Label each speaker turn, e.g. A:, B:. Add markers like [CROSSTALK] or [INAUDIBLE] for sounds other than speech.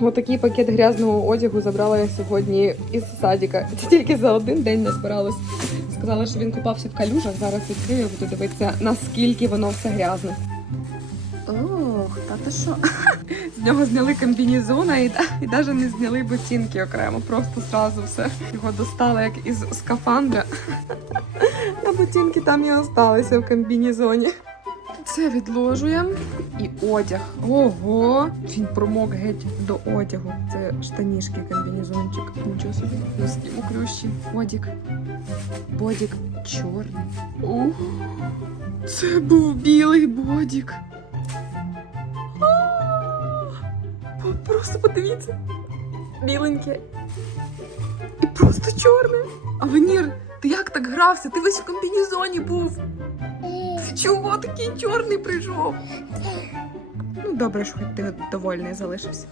A: Отакий пакет грязного одягу забрала я сьогодні із садика. [LAUGHS] Це тільки за один день назбиралось. Сказала, що він купався в калюжах. Зараз відкрию, буду дивитися, наскільки воно все грязне. Ох, та ти що? З нього зняли комбінезона і, і навіть не зняли ботинки окремо. Просто зразу все. Його достали як із скафандра. [LAUGHS] А ботинки там і осталися в комбінезоні. Це відложуємо. І одяг. Ого! Він промок геть до одягу. Це штанішки, комбінезончик. Нічого собі. Носки мокрющі. Одяг. Бодік чорний. Ух, це був білий бодік. Просто подивіться. Біленьке. І просто чорне. А Венір, ти як так грався? Ти весь в комбінезоні був. Чого такий чорний прийшов? Ну, добре, що хоч ти довольний залишився.